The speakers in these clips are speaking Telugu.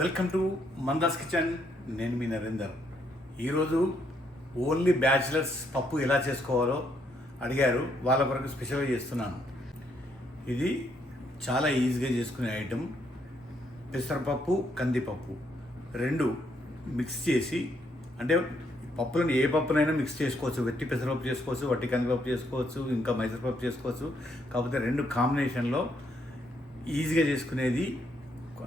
Welcome to మందాస్ kitchen. నేను మీ నరేందర్. ఈరోజు ఓన్లీ బ్యాచిలర్స్ పప్పు ఎలా చేసుకోవాలో అడిగారు, వాళ్ళ కొరకు స్పెషల్గా చేస్తున్నాను. ఇది చాలా ఈజీగా చేసుకునే ఐటెం. పెసరపప్పు, కందిపప్పు రెండు మిక్స్ చేసి, అంటే పప్పులను ఏ పప్పునైనా మిక్స్ చేసుకోవచ్చు. వట్టి పెసరపప్పు చేసుకోవచ్చు, వట్టి కందిపప్పు చేసుకోవచ్చు, ఇంకా మైసూర్పప్పు చేసుకోవచ్చు. కాకపోతే రెండు కాంబినేషన్లో ఈజీగా చేసుకునేది.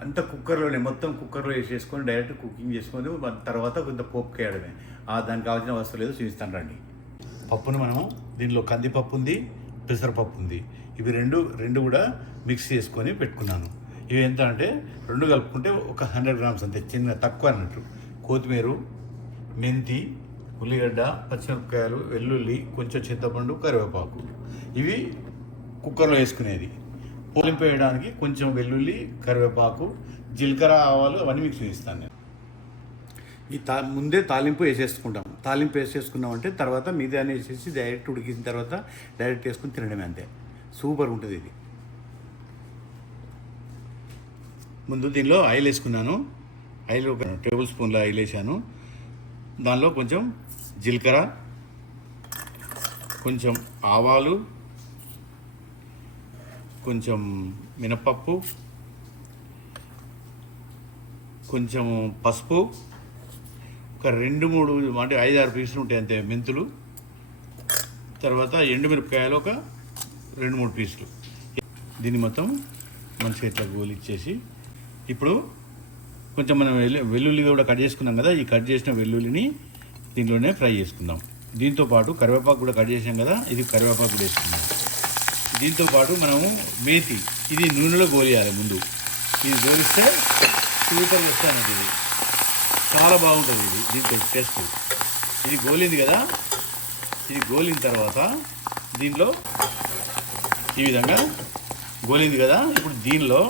అంత కుక్కర్లోనే మొత్తం కుక్కర్లో వేసేసుకొని డైరెక్ట్ కుకింగ్ చేసుకొని తర్వాత కొంత పోపు వేయడమే. దానికి కావాల్సిన వస్తువు లేదు, చూపిస్తాను రండి. పప్పును మనము దీనిలో కందిపప్పు ఉంది, పెసరపప్పు ఉంది. ఇవి రెండు కూడా మిక్స్ చేసుకొని పెట్టుకున్నాను. ఇవి ఎంత అంటే రెండు కలుపుకుంటే ఒక 100 గ్రామ్స్ అంతే, చిన్న తక్కువ అన్నట్టు. కొత్తిమీర, మెంతి, ఉల్లిగడ్డ, పచ్చిమిరపకాయలు, వెల్లుల్లి, కొంచెం చింతపండు, కరివేపాకు. ఇవి కుక్కర్లో వేసుకునేది. పోలింపు వేయడానికి కొంచెం వెల్లుల్లి, కరివేపాకు, జీలకర్ర, ఆవాలు అవన్నీ మిక్స్ చేస్తాను నేను. ముందే తాలింపు వేసేసుకుంటాం. తాలింపు వేసేసుకున్నామంటే తర్వాత మీదాన్ని వేసేసి డైరెక్ట్ ఉడికిన తర్వాత డైరెక్ట్ వేసుకుని తినడమే, అంతే. సూపర్ ఉంటుంది ఇది. ముందు దీనిలో ఆయిల్ వేసుకున్నాను. ఆయిల్ ఒక 1 టేబుల్ స్పూన్ల ఆయిల్ వేసాను. దానిలో కొంచెం జీలకర్ర, కొంచెం ఆవాలు, కొంచెం మినపప్పు, కొంచెం పసుపు, ఒక 2-3 అంటే 5-6 పీసులు ఉంటాయి అంతే మెంతులు, తర్వాత ఎండుమిరపకాయలు ఒక 2-3 పీసులు. దీన్ని మొత్తం మంచిగా ఇట్లా గోలిచ్చేసి, ఇప్పుడు కొంచెం మనం వెల్లుల్లి కూడా కట్ చేసుకున్నాం కదా, ఈ కట్ చేసిన వెల్లుల్లిని దీంట్లోనే ఫ్రై చేసుకుందాం. దీంతోపాటు కరివేపాకు కూడా కట్ చేసాం కదా, ఇది కరివేపాకు కూడా వేసుకుందాం. దీంతోపాటు మనము మేతి, ఇది నూనెలో గోలియాలి ముందు. ఇది గోలిస్తే సూపర్ వస్తానండి. ఇది చాలా బాగుంటుంది. ఇది దీంతో టేస్ట్. ఇది గోలింది కదా, ఇది గోలిన తర్వాత దీనిలో ఈ విధంగా గోలింది కదా, ఇప్పుడు దీనిలో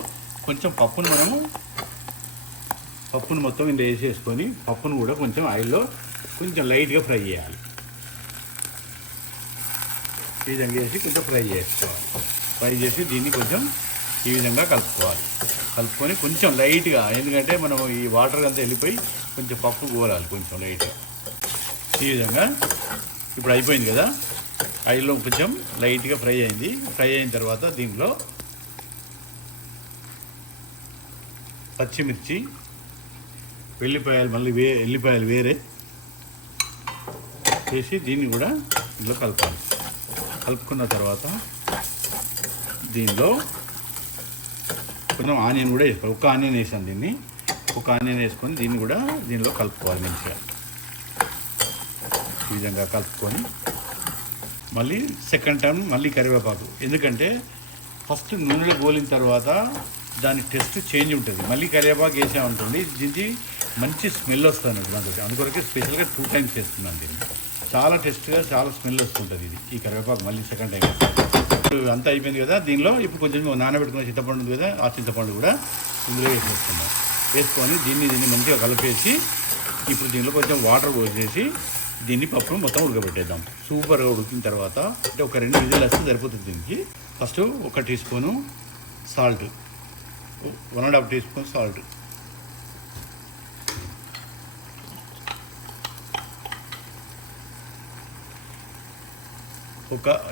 కొంచెం పప్పును మొత్తం ఇందులో వేసేసుకొని పప్పును కూడా కొంచెం ఆయిల్లో కొంచెం లైట్గా ఫ్రై చేయాలి. ఈ విధంగా వేసి కొంచెం ఫ్రై చేసుకోవాలి. ఫ్రై చేసి దీన్ని కొంచెం ఈ విధంగా కలుపుకొని కొంచెం లైట్గా, ఎందుకంటే మనం ఈ వాటర్ అంతా వెళ్ళిపోయి కొంచెం పప్పు గోలాలి కొంచెం లైట్గా. ఈ విధంగా ఇప్పుడు అయిపోయింది కదా, ఆయిల్లో కొంచెం లైట్గా ఫ్రై అయింది. ఫ్రై అయిన తర్వాత దీనిలో పచ్చిమిర్చి, ఎల్లిపాయలు వేరే వేసి దీన్ని కూడా ఇందులో కలపాలి. కలుపుకున్న తర్వాత దీనిలో కొంచెం ఆనియన్ కూడా వేసుకోవాలి. ఒక ఆనియన్ వేసాను. ఒక ఆనియన్ వేసుకొని దీన్ని కూడా దీనిలో కలుపుకోవాలి మంచిగా. ఈ విధంగా కలుపుకొని మళ్ళీ సెకండ్ టైం మళ్ళీ కరివేపాకు, ఎందుకంటే ఫస్ట్ నూనెలో గోలిన తర్వాత దాని టేస్ట్ చేంజ్ ఉంటుంది. మళ్ళీ కరివేపాకు వేసామనుకోండి, దీనికి మంచి స్మెల్ వస్తుంది దాంతో. అందుకొరకే స్పెషల్గా 2 టైమ్స్ చేస్తున్నాను దీన్ని. చాలా టేస్ట్గా, చాలా స్మెల్ వస్తుంటుంది ఇది, ఈ కరివేపాకు మళ్ళీ సెకండ్ టైం. అంతా అయిపోయింది కదా, దీనిలో ఇప్పుడు కొంచెం నానబెట్టుకున్న చింతపండు ఉంది కదా, ఆ చింతపండు కూడా ఇందులో వేసేస్తున్నాం. వేసుకొని దీన్ని మంచిగా కలిపేసి ఇప్పుడు దీనిలో కొంచెం వాటర్ పోసేసి దీన్ని పప్పును మొత్తం ఉడకబెట్టేద్దాం. సూపర్గా ఉడికిన తర్వాత అంటే ఒక 2 విజిల్ వస్తే సరిపోతుంది. దీనికి first 1 teaspoon salt, 1.5 teaspoon salt,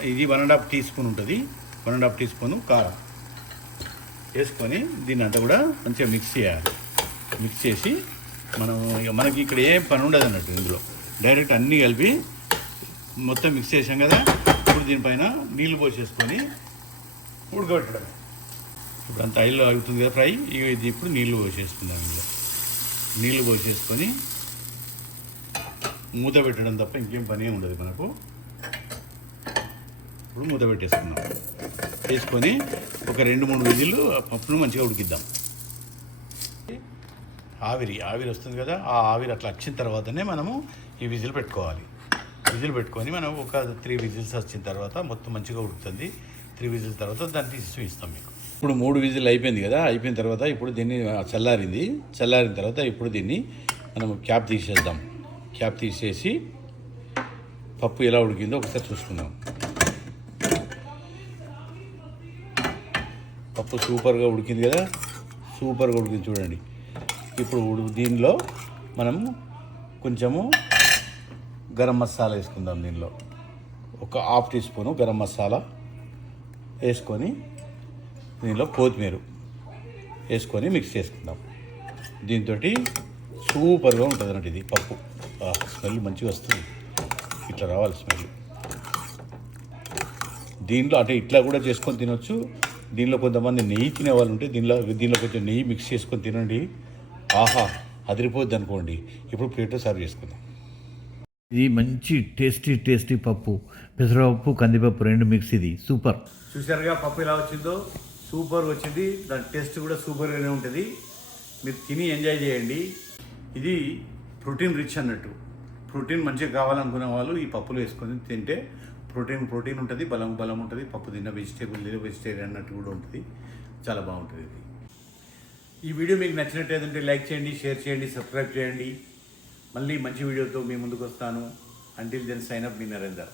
ఇది 1.5 టీ స్పూన్ ఉంటుంది, 1.5 టీ స్పూను కారం వేసుకొని దీన్ని అంతా కూడా మంచిగా మిక్స్ చేయాలి. మిక్స్ చేసి మనకి ఇక్కడ ఏం పని ఉండదు అన్నట్టు. ఇందులో డైరెక్ట్ అన్నీ కలిపి మొత్తం మిక్స్ చేసాం కదా, ఇప్పుడు దీనిపైన నీళ్లు పోసేసుకొని ఉడకబెట్టడం. ఇప్పుడు అంత ఆయిల్లో అవుతుంది కదా ఫ్రై, ఇది ఇప్పుడు నీళ్లు పోసేసుకుందాం. ఇందులో నీళ్లు పోసేసుకొని మూత పెట్టడం తప్ప ఇంకేం పని ఉండదు మనకు. ఇప్పుడు మూత పెట్టేసుకుందాం. వేసుకొని ఒక 2-3 విజిల్లు పప్పును మంచిగా ఉడికిద్దాం. ఆవిరి వస్తుంది కదా, ఆ ఆవిరి అట్లా వచ్చిన తర్వాతనే మనము ఈ విజిల్ పెట్టుకోవాలి. విజిల్ పెట్టుకొని మనం ఒక 3 విజిల్స్ వచ్చిన తర్వాత మొత్తం మంచిగా ఉడుకుతుంది. 3 విజిల్స్ తర్వాత దాన్ని తీసి ఇస్తాం మీకు. ఇప్పుడు 3 విజిల్ అయిపోయింది కదా, అయిపోయిన తర్వాత ఇప్పుడు దీన్ని చల్లారిన తర్వాత ఇప్పుడు దీన్ని మనం క్యాప్ తీసేద్దాం. క్యాప్ తీసేసి పప్పు ఎలా ఉడికిందో ఒకసారి చూసుకుందాం. పప్పు సూపర్గా ఉడికింది కదా, సూపర్గా ఉడికింది చూడండి. ఇప్పుడు దీనిలో మనం కొంచెము గరం మసాలా వేసుకుందాం. దీనిలో ఒక half teaspoon garam masala వేసుకొని దీనిలో కొత్తిమీర వేసుకొని మిక్స్ చేసుకుందాం. దీంతో సూపర్గా ఉంటుంది అన్నట్టు. ఇది పప్పు స్మెల్ మంచిగా వస్తుంది. ఇట్లా రావాలి స్మెల్. దీనిలో అంటే ఇట్లా కూడా చేసుకొని తినొచ్చు. దీనిలో కొంతమంది నెయ్యి తినే వాళ్ళు ఉంటే దీనిలో కొంచెం నెయ్యి మిక్స్ చేసుకొని తినండి. ఆహా, అదిరిపోద్ది అనుకోండి. ఇప్పుడు ప్లేట్లో సర్వ్ చేసుకుందాం. ఇది మంచి టేస్టీ పప్పు, పెసరపప్పు కందిపప్పు రెండు మిక్స్. ఇది సూపర్. చూసారుగా పప్పు ఎలా వచ్చిందో, సూపర్ వచ్చింది. దాని టేస్ట్ కూడా సూపర్గానే ఉంటుంది. మీరు తిని ఎంజాయ్ చేయండి. ఇది ప్రోటీన్ రిచ్ అన్నట్టు. ప్రోటీన్ మంచిగా కావాలనుకునే వాళ్ళు ఈ పప్పులు వేసుకొని తింటే ప్రోటీన్ ఉంటుంది, బలం ఉంటుంది. పప్పు తిన్న వెజిటేరియన్ అన్నట్టు కూడా ఉంటుంది. చాలా బాగుంటుంది ఇది. ఈ వీడియో మీకు నచ్చినట్టయితే లైక్ చేయండి, షేర్ చేయండి, సబ్స్క్రైబ్ చేయండి. మళ్ళీ మంచి వీడియోతో మీ ముందుకు వస్తాను. అంటిల్ దెన్ సైన్ అప్ మీ నరేందర్.